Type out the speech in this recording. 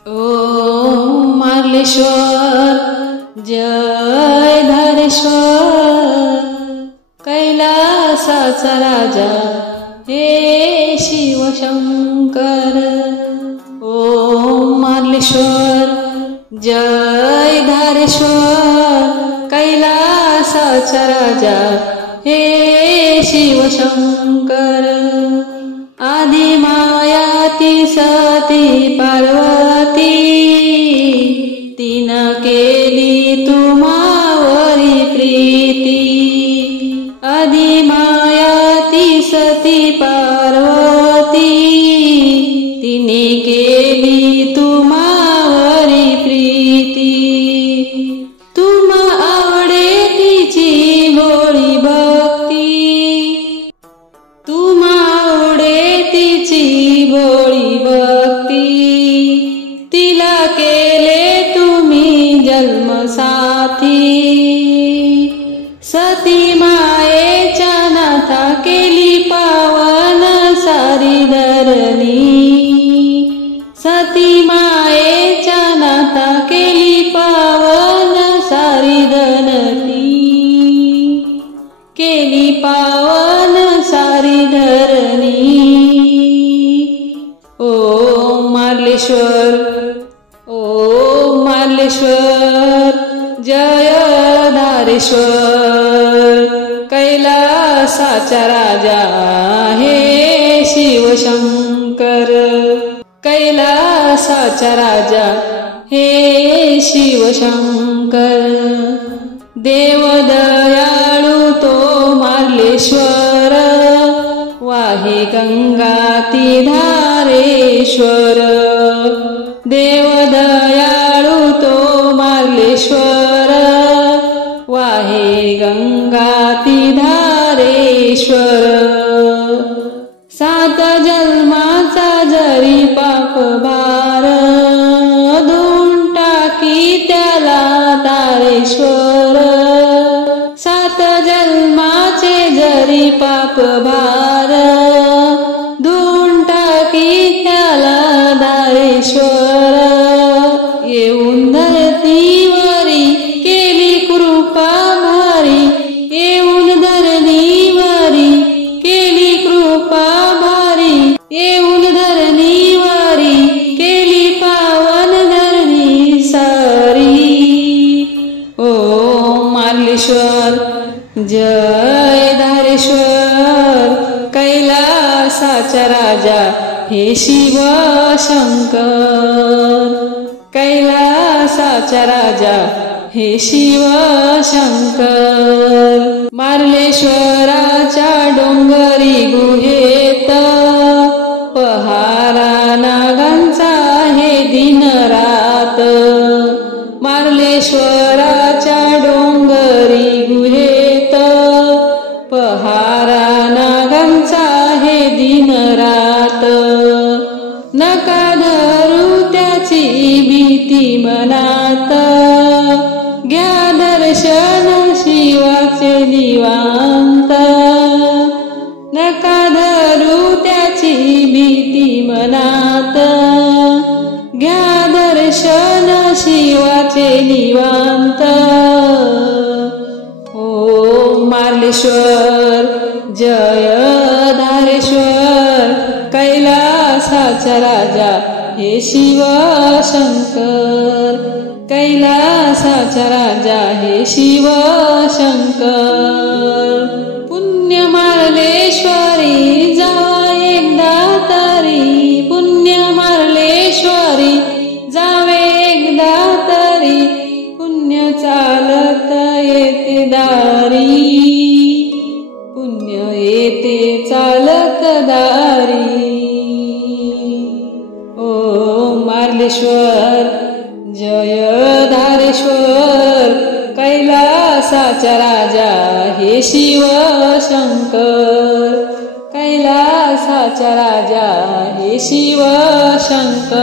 ओम मार्लेश्वर जय धारेश्वर कैलासाचा राजा हे शिवशंकर। ओम मार्लेश्वर जय धारेश्वर कैलासाचा राजा हे शिवशंकर। आदि माया ती सती पार्वती तीन केली तुम्हावरी प्रीती। आदि माया ती सती पार्वती तिने केली तुम्हावरी प्रीती। तुम्हा आवडे तिची भोळी भक्ती, तुम्हा आवडे तिची भोळी भक्ती। तिला केले तुम्ही जन्मसाथी, सती मायेच्या नाथा केली पावन सारी धरणी। सती मायेच्या नाथा केली पावन सारी धरणी, केली पावन सारी धरणी। ओम मार्लेश्वर ओम मार्लेश्वर जय धारेश्वर कैलासाचा राजा हे शिवशंकर। कैलासाचा राजा हे शिवशंकर। देव दयाळू तो मार्लेश्वर वाहे गंगा ती धारेश्वर। देव दयाळू तो मार्लेश्वर वाहे गंगा ती धारेश्वर। सात जन्माचा जरी पाप भार धुवून टाकी त्याला धारेश्वर। सात जन्माचे जरी पाप भार धुवून टाकी त्याला धारेश्वर। येऊन धरतीवरी केली कृपा भारी, येऊन धरणीवरी केली कृपा भारी। येऊन धरणीवरी केली पावन धरणी सारी। ओम मार्लेश्वर जय धारेश्वर कैलासाचा राजा हे शिवशंकर। कैलासाचा राजा हे शिवशंकर। मार्लेश्वराच्या डोंगरी गुहेत पहारा नागांचा आहे दिन रात। मार्लेश्वराच्या डोंगरी गुहेत पहारा नागांचा आहे दिन रात। नका धरू त्याची भीती मनात, घ्या दर्शन शिवाचे निवांत। नका धरू त्याची भीती मनात, घ्या दर्शन शिवाचे निवांत। ओम मार्लेश्वर जय धारेश्वर कैलासाचा राजा हे शिवशंकर। कैलासाचा राजा हे शिवशंकर। पुण्य मार्लेश्वरी जावा एकदा तरी, पुण्य मार्लेश्वरी जावे एकदा तरी। पुण्य चालत येते दारी, पुण्य येते चालत दारी। ओम मार्लेश्वर जय धारेश्वर कैलासाचा राजा हे शिवशंकर। कैलासाचा राजा हे शिवशंकर।